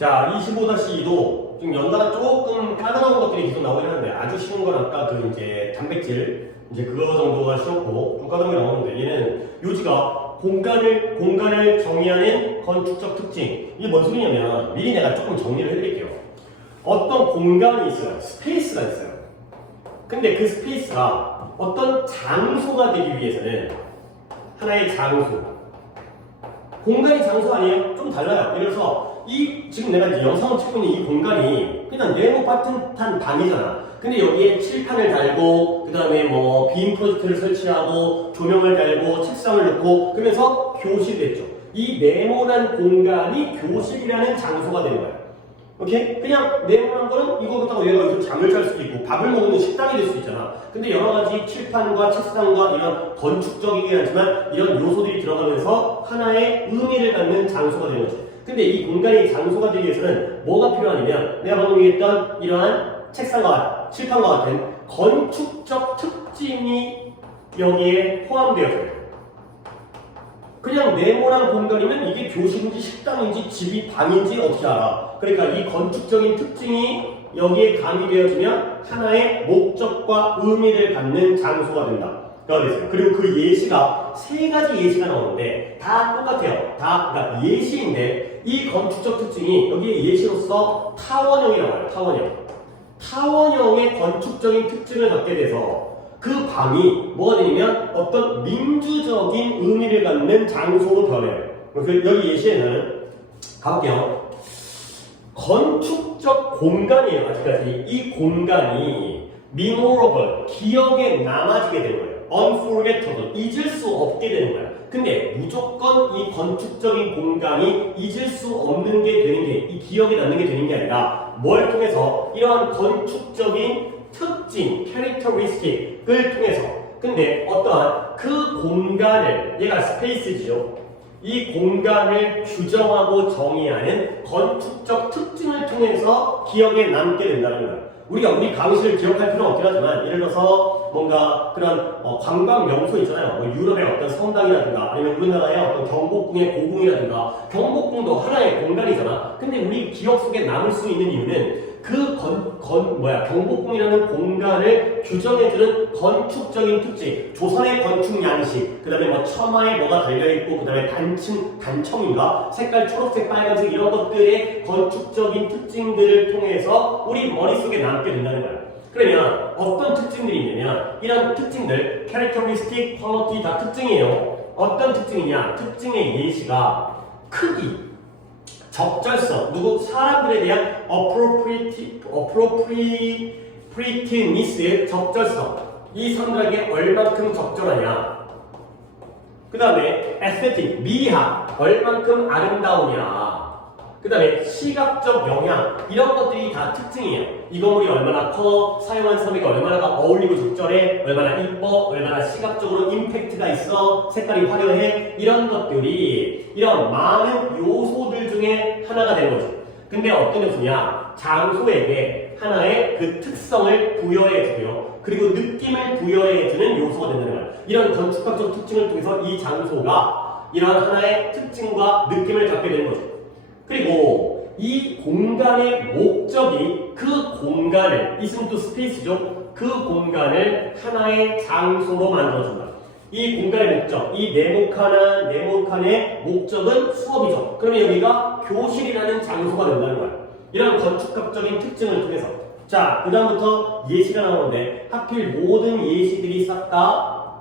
자, 25-2도 지금 연달아 조금 까다로운 것들이 계속 나오긴 하는데 아주 쉬운 건 아까 그 이제 단백질 이제 그거 정도가 쉬웠고 좀 까다로운 게 나오는데 얘는 요지가 공간을 정의하는 건축적 특징. 이게 뭔 소리냐면 미리 내가 조금 정리를 해드릴게요. 어떤 공간이 있어요. 스페이스가 있어요. 근데 그 스페이스가 어떤 장소가 되기 위해서는 하나의 장소. 공간이 장소 아니에요? 좀 달라요. 예를 들어서 지금 내가 이제 영상을 찍고 있는 이 공간이 그냥 네모 파트탄 방이잖아. 근데 여기에 칠판을 달고 그 다음에 뭐 빔 프로젝터를 설치하고 조명을 달고 책상을 놓고 그러면서 교실이 됐죠. 이 네모난 공간이 교실이라는 장소가 되는 거예요. 오케이? 그냥 네모난 거는 이거 갖다가 얘가 여기서 잠을 잘 수도 있고 밥을 먹는 식당이 될 수도 있잖아. 근데 여러 가지 칠판과 책상과 이런 건축적이긴 하지만 이런 요소들이 들어가면서 하나의 의미를 갖는 장소가 되는 거죠. 근데 이 공간이 장소가 되기 위해서는 뭐가 필요하냐면 내가 방금 얘기했던 이러한 책상과 칠판과 같은 건축적 특징이 여기에 포함되어져요. 그냥 네모난 공간이면 이게 교실인지 식당인지 집이 방인지 어떻게 알아? 그러니까 이 건축적인 특징이 여기에 가미되어지면 하나의 목적과 의미를 갖는 장소가 된다. 그랬어요. 그리고 그 예시가 세 가지 예시가 나오는데 다 똑같아요. 그러니까 예시인데 이 건축적 특징이 여기에 예시로서 타원형이 나와요. 타원형의 건축적인 특징을 갖게 돼서 그 방이 뭐가 되냐면 어떤 민주적인 의미를 갖는 장소로 변해요. 그래서 여기 예시에는 가볼게요. 건축적 공간이에요. 아직까지 이 공간이 memorable, 기억에 남아지게 되는 거예요. unforgettable, 잊을 수 없게 되는 거예요. 근데 무조건 이 건축적인 공간이 잊을 수 없는 게 되는 게, 이 기억에 남는 게 되는 게 아니라 뭘 통해서 이러한 건축적인 특징, characteristic을 통해서 근데 어떠한 그 공간을 얘가 스페이스지요. 이 공간을 규정하고 정의하는 건축적 특징을 통해서 기억에 남게 된다는 거예요. 우리가 우리 강의실을 기억할 필요는 없긴 하지만 예를 들어서 뭔가 그런 관광 명소 있잖아요. 뭐 유럽의 어떤 성당이라든가 아니면 우리나라의 어떤 경복궁의 고궁이라든가 경복궁도 하나의 공간이잖아. 근데 우리 기억 속에 남을 수 있는 이유는 그 경복궁이라는 공간을 규정해주는 건축적인 특징, 조선의 건축 양식, 그 다음에 뭐 처마에 뭐가 달려있고, 그 다음에 단청인가? 색깔 초록색, 빨간색 이런 것들의 건축적인 특징들을 통해서 우리 머릿속에 남게 된다는 거야. 그러면 어떤 특징들이 있냐면 이런 특징들, characteristic, quality 다 특징이에요. 어떤 특징이냐? 특징의 예시가 크기, 적절성, 사람들에 대한 appropriateness, 적절성. 이 사람들에게 얼만큼 적절하냐. 그 다음에 aesthetic, 미학, 얼만큼 아름다우냐. 그 다음에 시각적 영향, 이런 것들이 다 특징이에요. 이 건물이 얼마나 커, 사용한 사람에게 얼마나 어울리고 적절해, 얼마나 이뻐, 얼마나 시각적으로 임팩트가 있어, 색깔이 화려해, 이런 것들이 이런 많은 요소들 중에 하나가 되는 거죠. 근데 어떤 요소냐? 장소에게 하나의 그 특성을 부여해주고요. 그리고 느낌을 부여해주는 요소가 된다는 거예요. 이런 건축학적 특징을 통해서 이 장소가 이런 하나의 특징과 느낌을 갖게 되는 거죠. 그리고 이 공간의 목적이 그 공간을, 있으면 또 스페이스죠. 그 공간을 하나의 장소로 만들어준다. 이 공간의 목적, 이 네모칸의 목적은 수업이죠. 그러면 여기가 교실이라는 장소가 된다는 거야. 이런 건축학적인 특징을 통해서. 자, 그 다음부터 예시가 나오는데 하필 모든 예시들이 싹 다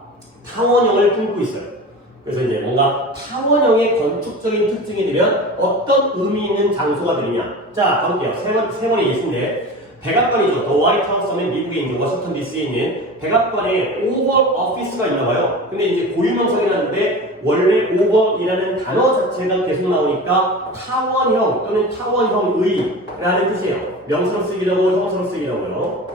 타원형을 품고 있어요. 그래서 이제 뭔가 타원형의 건축적인 특징이 되면 어떤 의미 있는 장소가 되느냐. 자, 가볼게요. 세 번의 예시인데 백악관이죠. 더 화이트하우스는 미국에 있는 워싱턴 DC에 있는 백악관에 오벌 오피스가 있나봐요. 근데 이제 고유명사이라는데 원래 오벌이라는 단어 자체가 계속 나오니까 타원형 또는 타원형의라는 뜻이에요. 명사로 쓰기도 하고 형사로 쓰기도 하고요.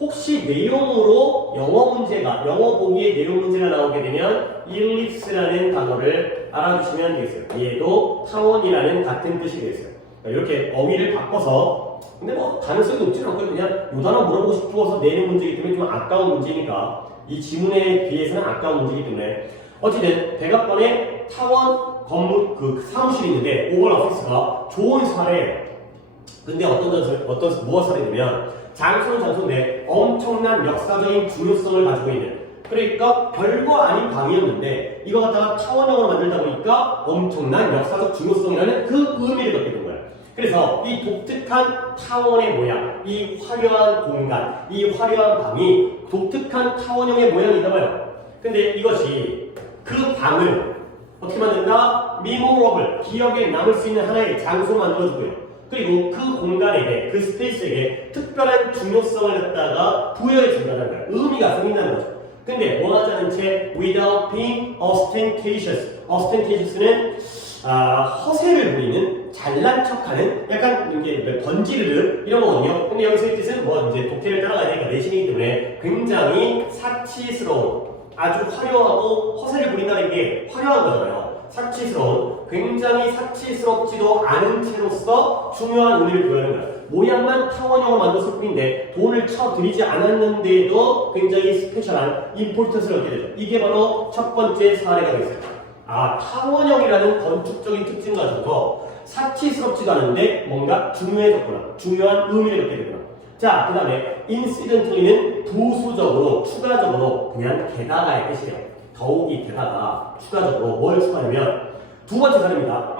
혹시 내용으로 영어 보기에 내용 문제가 나오게 되면 ellipse라는 단어를 알아주시면 되겠어요. 얘도 타원이라는 같은 뜻이 되겠어요. 이렇게 어휘를 바꿔서 근데 뭐 가능성이 높지는 않거든요. 그냥 요 단어 물어보고 싶어서 내는 문제이기 때문에 좀 아까운 문제니까 이 지문에 비해서는 아까운 문제이기 때문에 어쨌든 백악관에 타원 건물 그 사무실이 있는데 오벌 오피스가 좋은 사례예요. 근데 무엇을 하냐면 장소는 장소인데 엄청난 역사적인 중요성을 가지고 있는, 그러니까 별거 아닌 방이었는데 이거 갖다가 타원형으로 만들다 보니까 엄청난 역사적 중요성이라는 그 의미를 갖게 된 거예요. 그래서 이 독특한 타원의 모양, 이 화려한 공간, 이 화려한 방이 독특한 타원형의 모양이다 봐요. 근데 이것이 그 방을 어떻게 만든다? memorable, 기억에 남을 수 있는 하나의 장소로 만들어주고요. 그리고 그 공간에게, 그 스페이스에게 특별한 중요성을 갖다가 부여해 준다는 거예요. 의미가 생긴다는 거죠. 근데 원하지 않은 채 without being ostentatious. ostentatious는 허세를 부리는, 잘난 척하는, 약간 이게 던지르르 이런 거거든요. 근데 여기서의 뜻은 뭐 이제 독해를 따라가야 되니까 내신이기 때문에 굉장히 사치스러운, 아주 화려하고 허세를 부린다는 게 화려한 거잖아요. 사치스러운, 굉장히 사치스럽지도 않은 채로서 중요한 의미를 부여하는 거예요. 모양만 타원형으로 만들었을 뿐인데 돈을 쳐드리지 않았는데도 굉장히 스페셜한 임포턴스를 얻게 되죠. 이게 바로 첫 번째 사례가 되겠어요. 타원형이라는 건축적인 특징 가지고 사치스럽지도 않은데 뭔가 중요해졌구나, 중요한 의미를 갖게 되구나. 자, 그 다음에 incidentally는 부수적으로, 추가적으로, 그냥 게다가의 뜻이에요. 더욱이 게다가 추가적으로 뭘 추가하냐면 두 번째 사례입니다.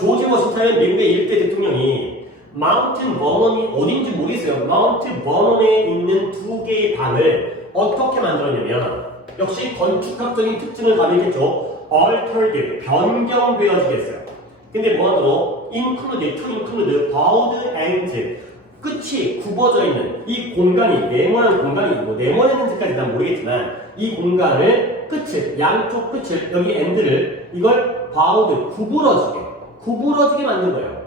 조지 워싱턴의 미국의 일대 대통령이 마운틴 버넌이 어딘지 모르겠어요. 마운틴 버넌에 있는 두 개의 방을 어떻게 만들었냐면 역시 건축학적인 특징을 가미했겠죠. altered, 변경되어지겠어요. 근데 뭐하더라? include, to include, bound and 끝이 굽어져 있는 이 공간이, 네모난 공간이 있고, 네모난 데까지 난 모르겠지만 이 공간을 끝을, 양쪽 끝을, 여기 end를 이걸 bound, 구부러지게 만든 거예요.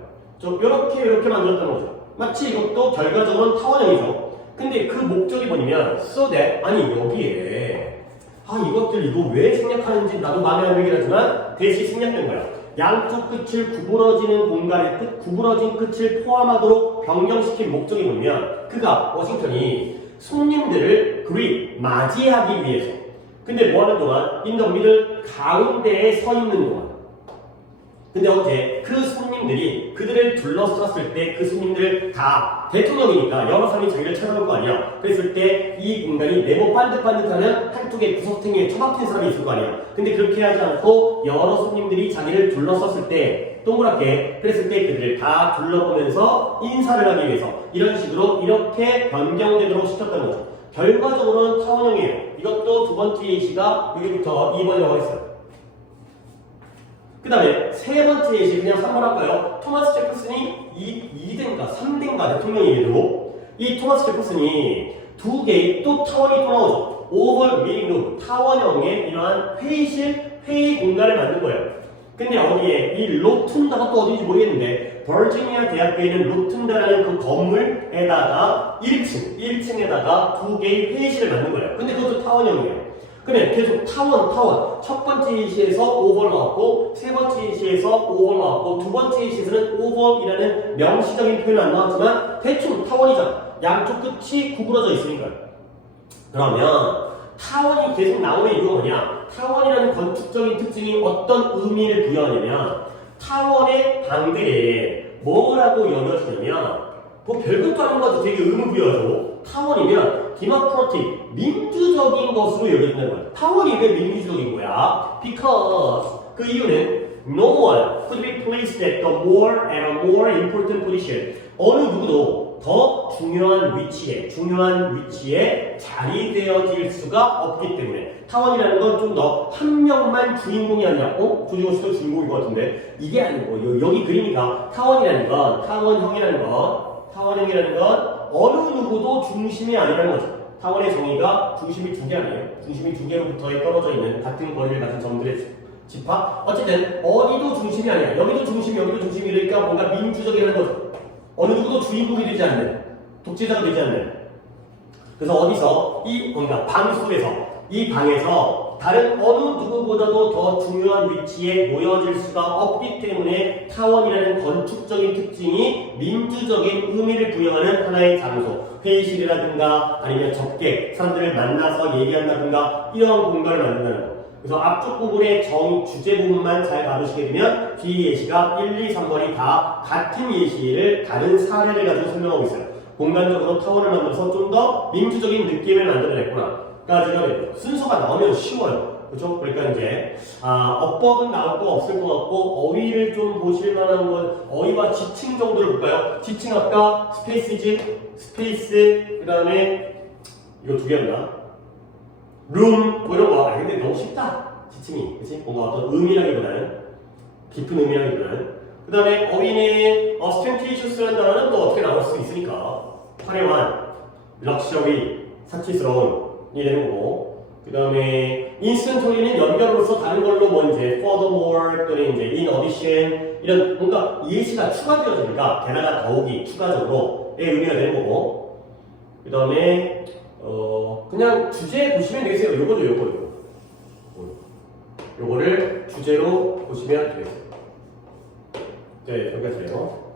이렇게 만들었다는 거죠. 마치 이것도 결과적으로는 타원형이죠. 근데 그 목적이 뭐냐면 so that, 아니 여기에 이것들 이거 왜 생략하는지 나도 마음에 안 들긴 하지만 대신 생략된 거야. 양쪽 끝을 구부러지는 공간의 끝, 구부러진 끝을 포함하도록 변경시킨 목적이 뭐냐면 그가, 워싱턴이 손님들을 맞이하기 위해서, 근데 뭐 하는 동안 in the middle, 가운데에 서 있는 동안, 근데 어떻게 그 손님들이 그들을 둘러쌌을 때 그 손님들 다 대통령이니까 여러 사람이 자기를 찾아올 거 아니야. 그랬을 때 이 공간이 네모 반듯반듯하는 한쪽에 구석탱이에 처박힌 사람이 있을 거 아니야. 근데 그렇게 하지 않고 여러 손님들이 자기를 둘러쌌을 때 동그랗게, 그랬을 때 그들을 다 둘러보면서 인사를 하기 위해서 이런 식으로 이렇게 변경되도록 시켰다는 거죠. 결과적으로는 타원형이에요. 이것도 두 번째 예시가 여기부터 2번이라고 했어요. 그 다음에 세 번째 예시, 그냥 3번 할까요? 토마스 제퍼슨이 2대인가 3대인가 대통령이에도 이 토마스 제퍼슨이 두 개의 또 타원이 또 나오죠. 오벌 미팅룸, 타원형의 이러한 회의 공간을 만든 거예요. 근데 여기에 이 로툰다가 또 어딘지 모르겠는데 버지니아 대학교에 있는 로툰다라는 그 건물에다가 1층에다가 두 개의 회의실을 만든 거예요. 근데 그것도 타원형이에요. 그래, 계속 타원. 첫 번째 예시에서 오벌 나왔고, 세 번째 예시에서 오벌 나왔고, 두 번째 예시에서는 오벌이라는 명시적인 표현은 안 나왔지만, 대충 타원이잖아. 양쪽 끝이 구부러져 있으니까요. 그러면, 타원이 계속 나오는 이유가 뭐냐? 타원이라는 건축적인 특징이 어떤 의미를 부여하냐면, 타원의 방들에 뭐라고 열어주냐면, 뭐 별것도 아닌 것 같아 되게 의미 부여하죠. 타원이면 디모크라틱, 민주적인 것으로 열어진다는 거야. 타원이 왜 민주적인 거야? Because 그 이유는 no one could be placed at the more and a more important position. 어느 누구도 더 중요한 위치에 자리되어질 수가 없기 때문에 타원이라는 건 좀 더 한 명만 주인공이 아니라 조지호 씨도 주인공인 것 같은데 이게 아니고 여기 그림이가 타원형이라는 건 어느 누구도 중심이 아니라는 거죠. 타원의 정의가 중심이 두 개 아니에요. 중심이 두 개로부터 떨어져 있는 같은 거리를 가진 점들의 집합. 어쨌든 어디도 중심이 아니야. 여기도 중심이, 여기도 중심이, 그러니까 뭔가 민주적이라는 거죠. 어느 누구도 주인공이 되지 않는, 독재자가 되지 않는. 그래서 어디서 뭔가 방 속에서, 이 방에서 다른 어느 누구보다도 더 중요한 위치에 모여질 수가 없기 때문에 타원이라는 건축적인 특징이 민주적인 의미를 부여하는 하나의 장소, 회의실이라든가 아니면 접객, 사람들을 만나서 얘기한다든가 이런 공간을 만든다는 거. 그래서 앞쪽 부분의 주제 부분만 잘 받으시게 되면 뒤 예시가 1, 2, 3번이 다 같은 예시를 다른 사례를 가지고 설명하고 있어요. 공간적으로 타원을 만들어서 좀 더 민주적인 느낌을 만들어냈구나 까지가 되죠. 순서가 나오면 쉬워요. 그렇죠? 그러니까 이제 어법은 나올 거 없을 것 같고 어휘를 좀 보실 만한 건 어휘와 지칭 정도를 볼까요? 지칭 아까 스페이스지, 스페이스 그 다음에 이거 두 개였나? 룸 뭐 이런 거. 근데 너무 쉽다 지칭이. 그치? 뭔가 어떤 의미라기보다는 깊은 의미라기보다는 그 다음에 어휘는 ostentatious-라는 단어는 또 어떻게 나올 수 있으니까 화려한, 럭셔리, 사치스러운이 되는 거고 그 다음에 instantly는 연결로서 다른 걸로 뭐 이제 furthermore 또는 이제 in addition 이런 뭔가 예시가 추가되어지니까 게다가 더욱이 추가적으로의 의미가 되는 거고 그 다음에 그냥 주제 보시면 되겠어요. 요거죠. 요거를 주제로 보시면 되겠어요. 네, 여기까지예요.